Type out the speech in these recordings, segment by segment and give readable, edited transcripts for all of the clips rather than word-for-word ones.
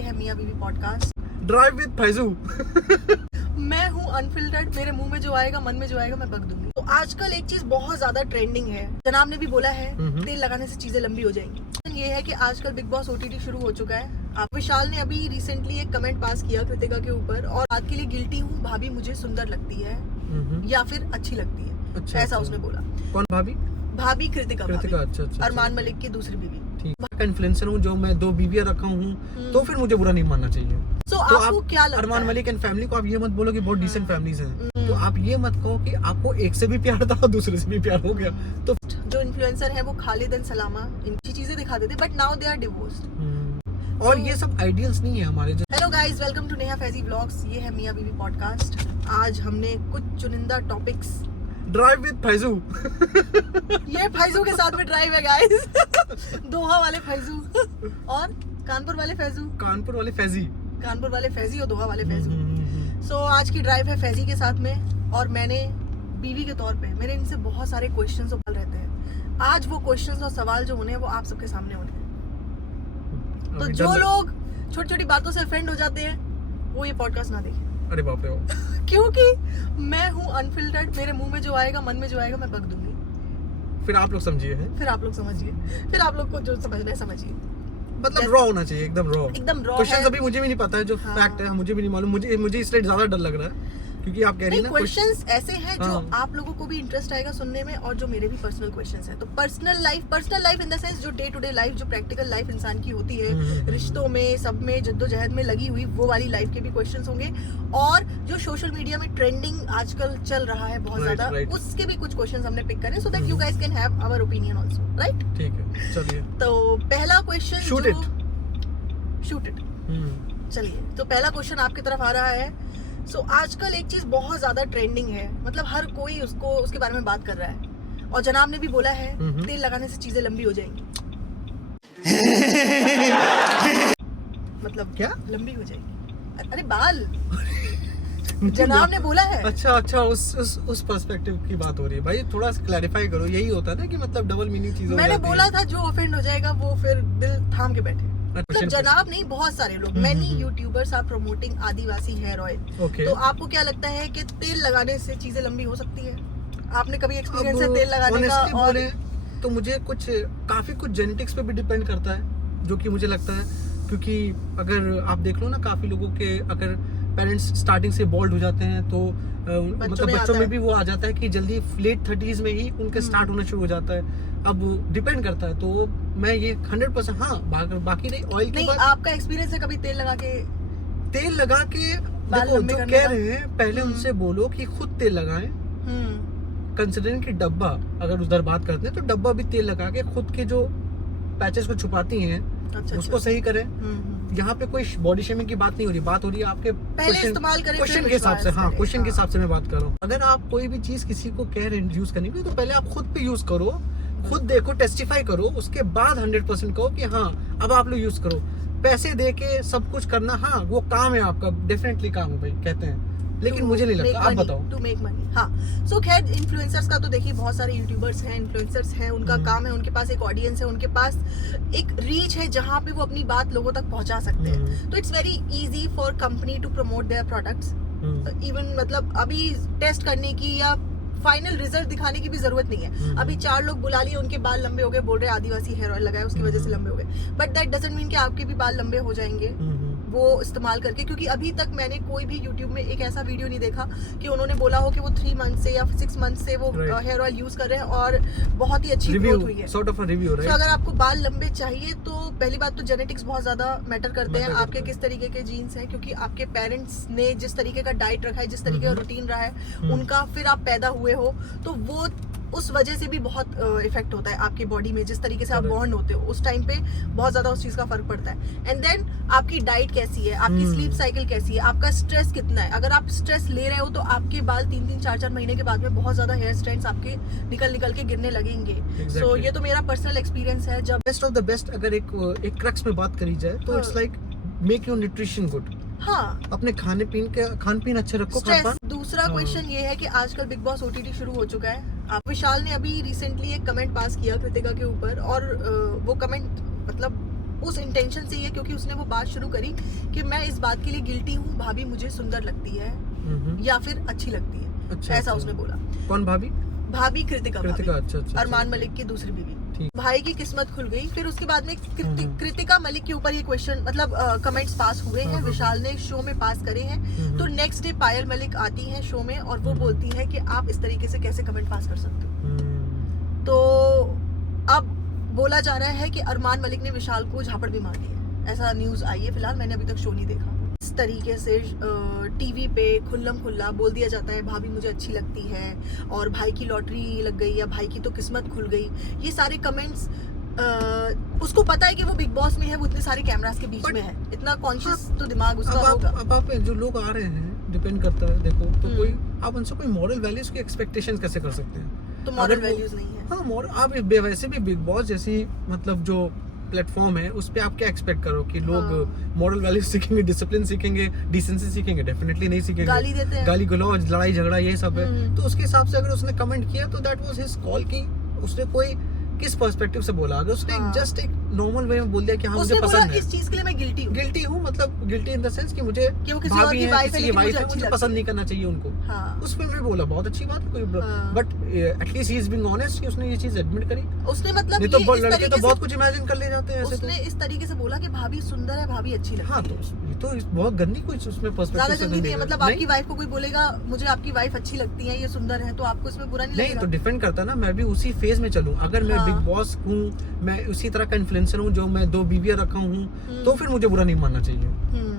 ये है मियां बीवी पॉडकास्ट। Drive with Faizu. मैं हूँ अनफिल्टर्ड, मेरे मुंह में जो आएगा, मन में जो आएगा मैं बक दूंगी। तो आजकल एक चीज बहुत ज्यादा ट्रेंडिंग है, जनाब ने भी बोला है, तेल लगाने से चीजें लंबी हो जाएंगी। ये है कि आजकल बिग बॉस ओटीटी शुरू हो चुका है। आप विशाल ने अभी रिसेंटली एक कमेंट पास किया कृतिका के ऊपर, और बात के लिए गिल्टी हूँ, भाभी मुझे सुंदर लगती है या फिर अच्छी लगती है। अच्छा, ऐसा उसने बोला। कौन भाभी? भाभी कृतिका। अच्छा। अरमान मलिक की दूसरी बीवी। ठीक है, इन्फ्लुएंसर हूँ जो मैं 2 बीवियां रखा हूँ, तो फिर मुझे बुरा नहीं मानना चाहिए। तो तो आपको क्या लगता है? अरमान मलिक एंड फैमिली को आप ये मत बोलो कि बहुत डिसेंट फैमिलीज हैं। तो आप ये मत कहो कि आपको एक से भी प्यार था और दूसरे से भी प्यार हो गया। तो जो इन्फ्लुएंसर है वो खालिद एंड सलामा इनकी चीजें दिखाते थे, but now they are divorced. और ये सब आइडियल्स नहीं है हमारे। Hello guys, welcome to Neha Faizi vlogs. ये है मियां बीवी पॉडकास्ट। आज हमने कुछ चुनिंदा टॉपिक्स। Drive with Faizu. ये फैजू के साथ में ड्राइव है गाइस। दोहा वाले फैजू और कानपुर वाले फैजू। कानपुर वाले फैजी। कानपुर वाले फैजी और दोहा वाले फैजू। सो आज की ड्राइव है फैजी के साथ में, और मैंने बीवी के तौर पे मेरे इनसे बहुत सारे क्वेश्चंस उबल रहते हैं। आज वो क्वेश्चंस और सवाल जो होने हैं वो आप सबके सामने होने हैं। तो जो लोग छोटी छोटी बातों से ऑफेंड हो जाते हैं वो ये पॉडकास्ट ना देखें। अरे बाप रे बाप। क्योंकि मैं हूँ अनफिल्टर्ड, मेरे मुंह में जो आएगा, मन में जो आएगा मैं बक दूंगी। फिर आप लोग समझिए हैं। फिर आप लोग समझिए, फिर आप लोग को जो समझना है समझिए। मतलब रॉ होना चाहिए, एकदम रॉ। क्वेश्चन अभी मुझे भी नहीं पता है, जो फैक्ट है मुझे भी नहीं मालूम। मुझे इसलिए ज्यादा डर लग रहा है क्योंकि आप कह रही हैं ना क्वेश्चंस ऐसे हैं जो आप लोगों को भी इंटरेस्ट आएगा सुनने में, और जो मेरे भी पर्सनल क्वेश्चंस हैं। तो personal life in the sense जो डे टू डे लाइफ, जो प्रैक्टिकल लाइफ इंसान की होती है, रिश्तों में, सब में जद्दोजहद में लगी हुई, वो वाली लाइफ के भी क्वेश्चंस होंगे। और जो सोशल मीडिया में ट्रेंडिंग आजकल चल रहा है बहुत ज्यादा, उसके भी कुछ क्वेश्चंस हमने पिक करे, so that you guys can have our opinion also, right? ठीक है, चलिए। तो पहला क्वेश्चन, शूट इट। चलिए, तो पहला क्वेश्चन आपकी तरफ आ रहा है। सो आजकल एक चीज बहुत ज्यादा ट्रेंडिंग है, मतलब हर कोई उसके बारे में बात कर रहा है, और जनाब ने भी बोला है तेल लगाने से चीजें लंबी हो जाएंगी। मतलब क्या लंबी हो जाएगी? अरे बाल। जनाब ने बोला है। अच्छा, उस पर्सपेक्टिव की बात हो रही है भाई। थोड़ा क्लैरिफाई करो। यही होता है ना कि मतलब डबल मीनिंग चीजें मैंने बोला था जो ऑफेंड हो जाएगा वो फिर दिल थाम के बैठे। मतलब जनाब नहीं, बहुत सारे लोग, many YouTubers are promoting Adivasi hair oil. तो आपको क्या लगता है कि तेल लगाने से चीजें लंबी हो सकती है? आपने कभी एक्सपीरियंस है तेल लगाने का? और तो मुझे काफी कुछ जेनेटिक्स पे भी डिपेंड करता है, जो कि मुझे लगता है। क्योंकि अगर आप देख लो ना, काफी लोगों के अगर पेरेंट्स स्टार्टिंग से बॉल्ड हो जाते हैं तो मतलब बच्चों में भी वो आ जाता है कि जल्दी लेट 30s में ही उनके स्टार्ट होना शुरू हो जाता है। अब डिपेंड करता है। तो मैं ये 100% हाँ, बाकी नहीं ऑयल नहीं। आपका एक्सपीरियंस है कभी तेल लगा के देखो, जो कह रहे हैं पहले उनसे बोलो कि खुद तेल लगाएं। कंसिडरिंग कि डब्बा, अगर उधर बात करते हैं तो डब्बा भी तेल लगा के खुद के जो पैचेस को छुपाती हैं उसको सही करें। यहाँ पे कोई बॉडी शेमिंग की बात नहीं हो रही, बात हो रही है आपके क्वेश्चन के हिसाब से। हाँ, क्वेश्चन के हिसाब से मैं बात कर रहा हूँ। अगर आप कोई भी चीज किसी को कह रहे हैं यूज करने की, तो पहले आप खुद पे यूज करो, खुद देखो, टेस्टिफाई करो, उसके बाद 100% कहो कि हाँ अब आप लोग यूज करो। पैसे दे के सब कुछ करना, हाँ वो काम है आपका, डेफिनेटली काम है भाई, कहते हैं, लेकिन मुझे नहीं लगता। आप बताओ। To make money. हाँ, सो खैर इन्फ्लुएंसर्स का तो देखिए बहुत सारे यूट्यूबर्स हैं, इन्फ्लुएंसर्स हैं, उनका काम है, उनके पास एक ऑडियंस है, उनके पास एक रीच है जहाँ पे वो अपनी बात लोगों तक पहुँचा सकते हैं। तो it's very easy for company to promote their products. Even मतलब अभी टेस्ट करने की या फाइनल रिजल्ट दिखाने की भी जरूरत नहीं है। अभी 4 लोग बुला लिए, उनके बाल लंबे हो गए, बोल रहे आदिवासी हेयर ऑयल लगाए उसकी वजह से लंबे हो गए, बट दैट डजंट मीन कि आपके भी बाल लंबे हो जाएंगे वो इस्तेमाल करके। क्योंकि अभी तक मैंने कोई भी YouTube में एक ऐसा वीडियो नहीं देखा कि उन्होंने बोला हो कि वो 3 मंथ से या 6 मंथ से वो हेयर ऑयल यूज कर रहे हैं और बहुत ही अच्छी ग्रोथ हुई है। Sort of review, right? तो अगर आपको बाल लंबे चाहिए तो पहली बात तो जेनेटिक्स बहुत ज्यादा मैटर करते हैं, आपके किस तरीके के जीन्स हैं, क्योंकि आपके पेरेंट्स ने जिस तरीके का डाइट रखा है, जिस तरीके का रूटीन रहा है उनका, फिर आप पैदा हुए हो तो वो उस वजह से भी बहुत इफेक्ट होता है आपकी बॉडी में। जिस तरीके से आप बॉर्न होते हो उस टाइम पे बहुत ज्यादा उस चीज का फर्क पड़ता है। एंड देन आपकी डाइट कैसी है, आपकी स्लीप साइकिल कैसी है, आपका स्ट्रेस कितना है। अगर आप स्ट्रेस ले रहे हो तो आपके बाल 3-3, 4-4 महीने के बाद में बहुत ज्यादा हेयर स्ट्रैंड्स आपके निकल के गिरने लगेंगे। सो ये तो मेरा पर्सनल एक्सपीरियंस है। जब बेस्ट ऑफ द बेस्ट अगर एक क्रक्स में बात करी जाए तो it's like make your nutrition good. हाँ, अपने खान पीन अच्छे रखो। दूसरा क्वेश्चन ये है कि आजकल बिग बॉस ओटीटी शुरू हो चुका है। आप विशाल ने अभी रिसेंटली एक कमेंट पास किया कृतिका के ऊपर, और वो कमेंट मतलब उस इंटेंशन से ही है, क्योंकि उसने वो बात शुरू करी कि मैं इस बात के लिए गिल्टी हूँ, भाभी मुझे सुंदर लगती है या फिर अच्छी लगती है। अच्छा, ऐसा उसने बोला। कौन भाभी? भाभी कृतिका। अच्छा, अरमान मलिक की दूसरी बीवी। भाई की किस्मत खुल गई। फिर उसके बाद में कृतिका मलिक के ऊपर ये क्वेश्चन मतलब कमेंट्स पास हुए हैं, विशाल ने शो में पास करे हैं। तो नेक्स्ट डे पायल मलिक आती है शो में और वो बोलती है कि आप इस तरीके से कैसे कमेंट पास कर सकते हो। तो अब बोला जा रहा है कि अरमान मलिक ने विशाल को झापड़ भी मार दी है, ऐसा न्यूज आई है। फिलहाल मैंने अभी तक शो नहीं देखा। इस तरीके से टीवी पे खुल्लम खुल्ला बोल दिया जाता है भाभी मुझे अच्छी लगती है और भाई की लॉटरी लग गई या भाई की तो किस्मत खुल गई। ये सारे कमेंट्स उसको पता है कि वो बिग बॉस में है, वो इतने सारे कैमरास के बीच में है, इतना कॉन्शियस तो दिमाग उसका होगा। अब आप जो लोग आ रहे हैं डिपेंड करता है, देखो तो कोई आप उनसे कोई मॉरल वैल्यूज की एक्सपेक्टेशन कैसे कर सकते हैं? तो मॉरल वैल्यूज नहीं है। हाँ मॉरल आप वैसे भी बिग बॉस जैसी मतलब जो प्लेटफॉर्म है उस पे आप क्या एक्सपेक्ट करो कि लोग मॉरल वैल्यूज सीखेंगे, डिसिप्लिन सीखेंगे, डिसेंसी सीखेंगे? डेफिनेटली नहीं सीखेंगे। गाली देते हैं, गाली गलौज, लड़ाई झगड़ा ये सब है। तो उसके हिसाब से अगर उसने कमेंट किया तो दैट वाज हिज कॉल की उसने कोई किस पर्सपेक्टिव से बोला। अगर उसने जस्ट एक नॉर्मल वे में बोल दिया कि हाँ मुझे पसंद है, इस चीज के लिए मैं गिल्टी हूँ मतलब गिल्टी इन द सेंस कि मुझे कि वो किसी और की वाइफ है, मुझे पसंद नहीं करना चाहिए उनको। उस पे मैं बोला बहुत अच्छी बात कोई, but at least he is being honest कि उसने ये चीज एडमिट करी। उसने मतलब नहीं तो लड़के तो बहुत कुछ इमेजिन कर ले जाते हैं ऐसे। उसने इस तरीके से बोला कि भाभी सुंदर है, भाभी अच्छी लगती है। हाँ तो ये तो बहुत गंदी कुछ उसमें पर्सपेक्टिव से नहीं है। मतलब आपकी वाइफ को कोई बोलेगा मुझे आपकी वाइफ अच्छी लगती है, ये सुंदर है, तो आपको इसमें बुरा नहीं लगेगा? नहीं तो डिपेंड करता ना, मैं भी उसी फेज में चलूं। अगर मैं बिग बॉस हूँ, मैं उसी तरह का इन्फ्लुएंसर हूँ जो मैं 2 बीवियां रखा हूँ, तो फिर मुझे बुरा नहीं मानना चाहिए।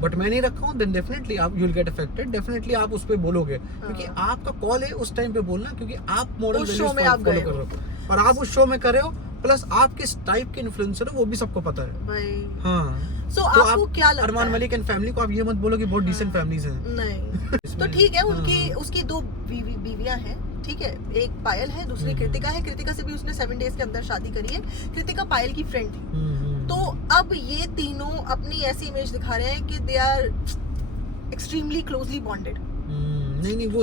बट मैं नहीं रखा हूँ, देन डेफिनेटली आप you will get affected, definitely आप उस पे बोलोगे क्योंकि आपका कॉल है उस टाइम पे बोलना, क्योंकि आप मॉरल वैल्यूज फॉलो कर रहे हो और आप उस शो में कर रहे हो, प्लस आप किस टाइप के इन्फ्लुएंसर हो वो भी सबको पता है भाई। हाँ तो आपको क्या लगता है अरमान मलिक एंड फैमिली को आप ये मत बोलो कि बहुत डिसेंट फैमिलीज हैं। नहीं तो ठीक है, उनकी उसकी 2 बीवियां हैं, ठीक है, एक पायल है, दूसरी कृतिका है। कृतिका से भी उसने 7 डेज के अंदर शादी करी है। कृतिका पायल की फ्रेंड थी। तो अब ये तीनों अपनी ऐसी इमेज दिखा रहे हैं कि they are extremely closely bonded. नहीं वो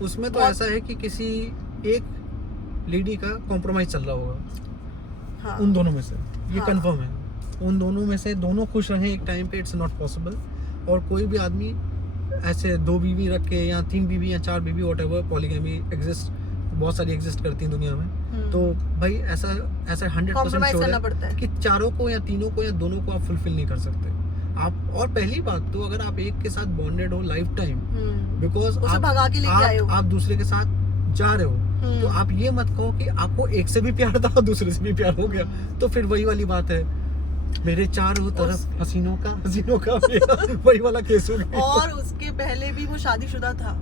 उसमें तो ऐसा है कि किसी एक लेडी का कॉम्प्रोमाइज चल रहा होगा। उन दोनों में से ये कंफर्म है, उन दोनों में से दोनों खुश रहे एक टाइम पे, इट्स नॉट पॉसिबल। और कोई भी आदमी ऐसे 2 बीवी रख के या 3 बीवी या 4 बीवी व्हाटएवर, पॉलीगैमी एग्जिस्ट, बहुत सारी एग्जिस्ट करती हैं दुनिया में। तो भाई ऐसा 100% श्योर है कि चारों को या तीनों को या दोनों को आप फुलफिल नहीं कर सकते आप। और पहली बात तो अगर आप एक के साथ बॉन्डेड हो लाइफ टाइम, बिकॉज आप दूसरे के साथ जा रहे हो, तो आप ये मत कहो कि आपको एक से भी प्यार था और दूसरे से भी प्यार हो गया। तो फिर वही वाली बात है, मेरे चारों तरफ हसीनों का वही वाला केस हो गया। और उसके पहले भी वो शादीशुदा था।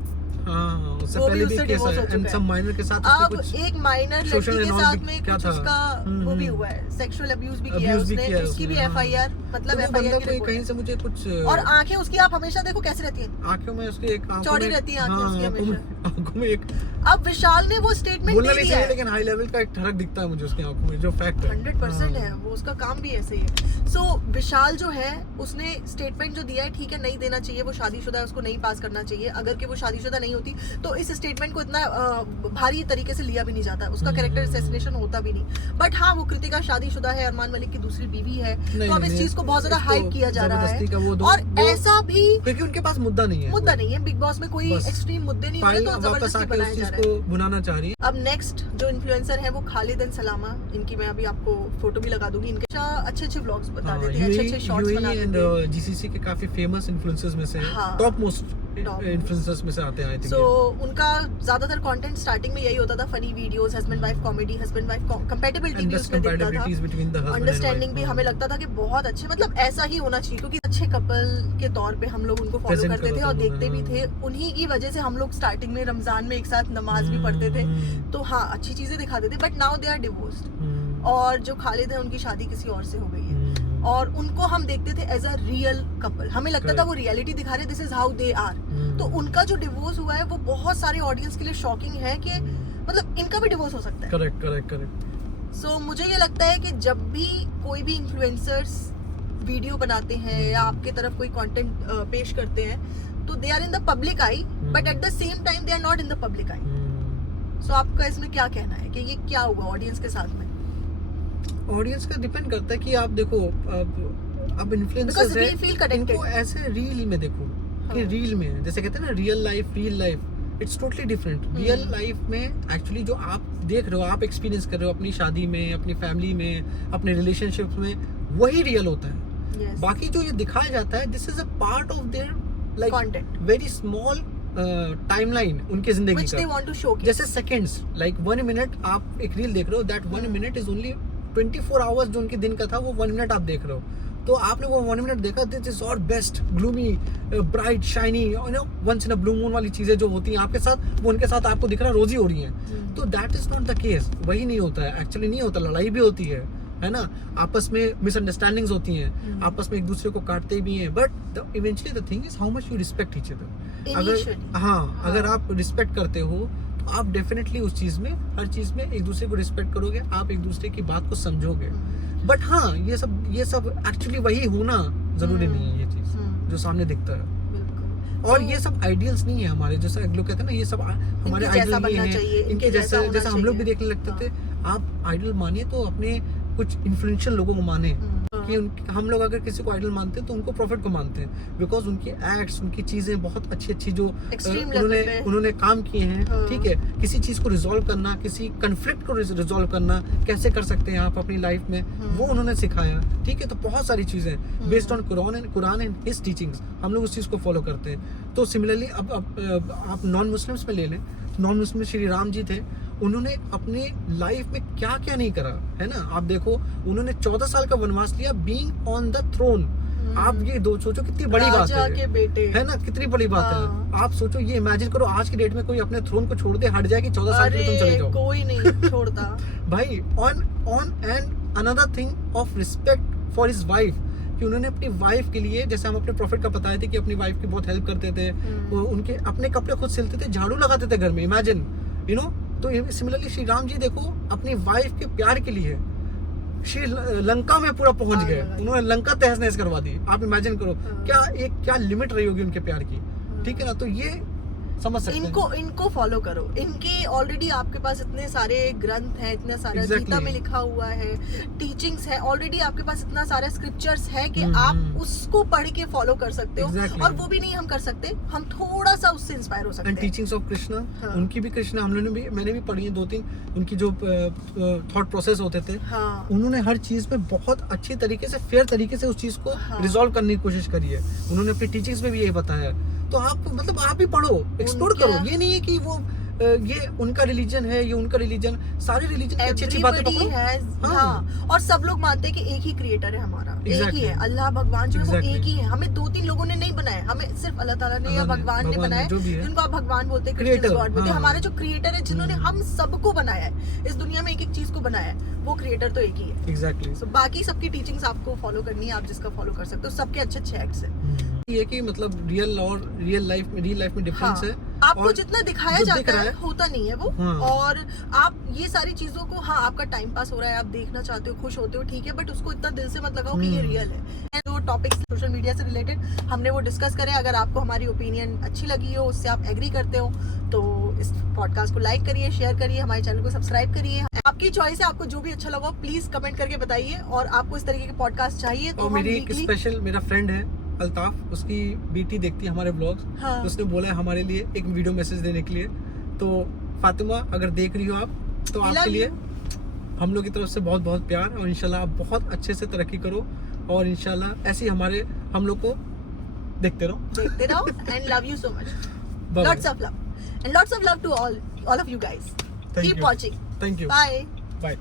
हाँ, उससे पहले भी केस है एंड सब माइनर के साथ। अब एक माइनर लड़की के साथ में कुछ उसका वो भी हुआ है, सेक्सुअल अब्यूज भी किया उसने, उसकी भी एफआईआर, मतलब एफआईआर की रिपोर्ट। कहीं से मुझे कुछ। और आंखें उसकी आप हमेशा देखो कैसे रहती हैं, आंखों में उसकी एक चौड़ी रहती है आंखें उसकी हमेशा, आंखों में एक। अब विशाल ने वो स्टेटमेंट दे दिया है, लेकिन हाई लेवल का एक ठरक दिखता है मुझे उसकी आंखों में, जो फैक्ट है 100% है, वो उसका काम भी ऐसे ही है। सो विशाल जो है उसने स्टेटमेंट जो दिया है, ठीक है, नहीं देना चाहिए, वो शादीशुदा है, उसको नहीं पास करना चाहिए। अगर कि वो शादीशुदा नहीं होती तो इस स्टेटमेंट को इतना भारी तरीके से लिया भी नहीं जाता, उसका कैरेक्टर असैसिनेशन होता भी नहीं। बट हाँ, वो कृतिका शादीशुदा है, अरमान मलिक की दूसरी बीवी है, तो अब इस चीज को बहुत ज्यादा हाइप किया जा रहा है। और ऐसा भी क्योंकि उनके पास मुद्दा नहीं है, बिग बॉस में कोई एक्सट्रीम मुद्दे नहीं होते, तो जबरदस्ती बनाया जा रहा है, बुनाना चाह रही है। अब नेक्स्ट जो इन्फ्लुएंसर है वो खालिद एंड सलामा, इनकी मैं अभी आपको फोटो भी लगा दूंगी। इनके अच्छे व्लॉग्स बता देते हैं, अच्छे शॉर्ट्स बना देते हैं। जीसीसी के काफी फेमस इन्फ्लुएंसर्स में से, टॉप मोस्ट इन्फ्लुएंसर्स में से आते हैं आई थिंक। सो उनका ज्यादातर कंटेंट स्टार्टिंग में यही होता था, funny videos, husband wife comedy, husband wife compatibility भी उसमें दिखता था, अंडरस्टैंडिंग भी हमें लगता था कि बहुत अच्छे, मतलब ऐसा ही होना चाहिए, क्योंकि अच्छे कपल के तौर पे हम लोग उनको फॉलो करते थे और देखते भी थे। उन्हीं की वजह से हम लोग स्टार्टिंग में रमजान में एक साथ नमाज भी पढ़ते थे, तो हाँ अच्छी चीजें दिखाते थे। But now they are divorced, और जो खालिद है उनकी शादी किसी और से हो गई है, और उनको हम देखते थे एज अ रियल कपल, हमें लगता था वो रियलिटी दिखा रहे, this is how they are. तो उनका जो डिवोर्स हुआ है वो बहुत सारे ऑडियंस के लिए शॉकिंग है कि मतलब इनका भी डिवोर्स हो सकता है। करेक्ट। सो मुझे ये लगता है कि जब भी कोई भी इन्फ्लुएंसर्स वीडियो बनाते हैं या आपके तरफ कोई कंटेंट पेश करते हैं, तो they are in the public eye, but at the same time they are not in the public eye. So आपका इसमें क्या कहना है कि ये क्या हुआ ऑडियंस के साथ में? ऑडियंस का डिपेंड करता है कि आप देखो अब इन्फ्लुएंसर्स है, फील कनेक्टेड इनको ऐसे रील में देखो कि हाँ। रील में जैसे कहते हैं ना real life it's totally different. Real life में एक्चुअली जो आप देख रहे हो, आप एक्सपीरियंस कर रहे हो अपनी शादी में, अपनी फैमिली में, अपने रिलेशनशिप में, वही रियल होता है। Yes. बाकी जो ये दिखाया जाता है this is a part of their like Content. Very small timeline उनकी जिंदगी which they का। want to showcase. जैसे सेकंड्स लाइक 1 मिनट आप एक रील देख रहे हो, that 1 minute is only 24 hours जो उनके दिन का था, वो 1 मिनट आप देख रहे हो। तो आपने वो 1 मिनट देखा, दिस इज और best gloomy bright shiny you know once in a blue moon वाली चीजें जो होती हैं आपके साथ, वो उनके साथ आपको दिख रहा है रोज ही हो रही हैं। तो that is not the case, वही नहीं होता है एक्चुअली, नहीं होता। लड़ाई भी होती है ना, आपस में मिसअंडरस्टैंडिंग्स होती हैं, आपस में एक दूसरे को काटते भी हैं, but eventually the thing is how much you respect each other. Initially. अगर आप रिस्पेक्ट करते हो तो आप डेफिनेटली उस चीज में, हर चीज में एक दूसरे को रिस्पेक्ट करोगे, आप एक दूसरे की बात को समझोगे। बट हाँ, ये सब एक्चुअली वही होना जरूरी नहीं है, ये चीज जो सामने दिखता है। बिल्कुल। और ये सब आइडियल्स नहीं है हमारे, जैसा लोग कहते हैं ना, ये सब हमारे इनके जैसा आइडल बनना नहीं चाहिए, है, इनके जैसा होना जैसा हम लोग भी चाहिए। देखने लगते थे। आप आइडल मानिए तो अपने कुछ इन्फ्लुएंशियल लोगों को माने, कि हम लोग अगर किसी को आइडल मानते हैं तो उनको प्रॉफिट को मानते हैं, बिकॉज उनके एक्ट्स, उनकी चीजें बहुत अच्छी जो उन्होंने काम किए हैं। ठीक है, किसी चीज को रिजॉल्व करना, किसी कन्फ्लिक्ट को रिजॉल्व करना कैसे कर सकते हैं आप अपनी लाइफ में, वो उन्होंने सिखाया। ठीक है, तो बहुत सारी चीजें based on Quran and his teachings, हम लोग उस चीज को फॉलो करते हैं। तो सिमिलरली अब आप नॉन मुस्लिम्स में ले लें, नॉन मुस्लिम श्री राम जी थे, उन्होंने अपनी लाइफ में क्या क्या नहीं करा है ना। आप देखो, उन्होंने 14 साल का वनवास लिया बीइंग ऑन द थ्रोन। आप ये दो सोचो कितनी बड़ी बात राजा के बेटे है ना, कितनी बड़ी बात है। आप सोचो, ये इमेजिन करो आज की डेट में कोई अपने थ्रोन को छोड़ दे, हट जाए कि 14 साल के लिए तुम चले जाओ, कोई नहीं छोड़ता। भाई on and another thing of respect for his wife, कि उन्होंने अपनी वाइफ के लिए, जैसे हम अपने प्रॉफिट का बताए थे कि अपनी वाइफ की बहुत हेल्प करते थे, वो उनके अपने कपड़े खुद सिलते थे, झाड़ू लगाते थे घर में, इमेजिन यू नो। तो सिमिलरली श्री राम जी देखो, अपनी वाइफ के प्यार के लिए श्री लंका में पूरा पहुंच गए, उन्होंने लंका तहस नहस करवा दी। आप इमेजिन करो क्या लिमिट रही होगी उनके प्यार की। ठीक है ना, तो ये समझ सकते हैं। इनको फॉलो करो। इनके ऑलरेडी आपके पास इतने सारे ग्रंथ हैं, इतने सारा गीता में लिखा हुआ है, टीचिंग्स है, ऑलरेडी आपके पास इतना सारा स्क्रिप्चर्स है कि आप उसको पढ़ के फॉलो कर सकते हो। और वो भी नहीं हम कर सकते, हम थोड़ा सा उससे इंस्पायर हो सकते हैं। टीचिंग्स ऑफ कृष्णा, उनकी भी कृष्णा हम लोगों ने भी, मैंने भी पढ़ी है 2-3, उनकी जो थॉट प्रोसेस होते थे, उन्होंने हर चीज में बहुत अच्छी तरीके से, फेयर तरीके से उस चीज को रिजॉल्व करने की कोशिश करी है। उन्होंने अपनी टीचिंग्स में भी यही बताया है। तो आप मतलब आप भी पढ़ो, एक्सप्लोर करो। ये नहीं है कि वो ये उनका रिलीजन है, ये उनका रिलीजन, सारे रिलीजन की अच्छी बातें पकड़ो। हाँ। और सब लोग मानते हैं कि एक ही क्रिएटर है हमारा, एक ही है अल्लाह भगवान जो है, वो एक ही है। हमें 2-3 लोगों ने नहीं बनाया, हमें सिर्फ अल्लाह ताला ने या भगवान ने बनाया, जिनको आप भगवान बोलते हैं, क्रिएटर गॉड बोलते हैं। हमारे जो क्रिएटर है, जिन्होंने हम सबको बनाया है, इस दुनिया में एक एक चीज को बनाया है, वो क्रिएटर तो एक ही है। एग्जैक्टली। सो बाकी सबकी टीचिंग्स आपको फॉलो करनी है, आप जिसका फॉलो कर सकते हो। सबके अच्छे एक्ट्स हैं। ये कि मतलब रियल लाइफ में डिफरेंस है। आपको जितना दिखाया जाता है होता नहीं है वो। और आप ये सारी चीजों को, हाँ आपका टाइम पास हो रहा है, आप देखना चाहते हो, खुश होते हो, ठीक है, बट उसको इतना दिल से मत लगाओ कि ये रियल है। जो टॉपिक्स सोशल मीडिया से रिलेटेड हमने वो डिस्कस करे, अगर आपको हमारी ओपिनियन अच्छी लगी हो, उससे आप एग्री करते हो, तो इस पॉडकास्ट को लाइक करिए, शेयर करिए, हमारे चैनल को सब्सक्राइब करिए। आपकी चॉइस है, आपको जो भी अच्छा लगा प्लीज कमेंट करके बताइए। और आपको इस तरीके के पॉडकास्ट चाहिए तो मेरी एक स्पेशल, मेरा फ्रेंड है अल्ताफ, उसकी बेटी देखती है हमारे ब्लॉग्स, तो उसने बोला है हमारे लिए एक वीडियो मैसेज देने के लिए। तो फातिमा, अगर देख रही हो आप, तो आपके लिए हम लोग की तरफ से बहुत बहुत प्यार, और इंशाल्लाह आप बहुत अच्छे से तरक्की करो, और इंशाल्लाह ऐसे ही हम लोग को देखते रहो and love you so much. Lots of love and lots of love to all of you guys. Keep watching. Thank you. Bye. Bye.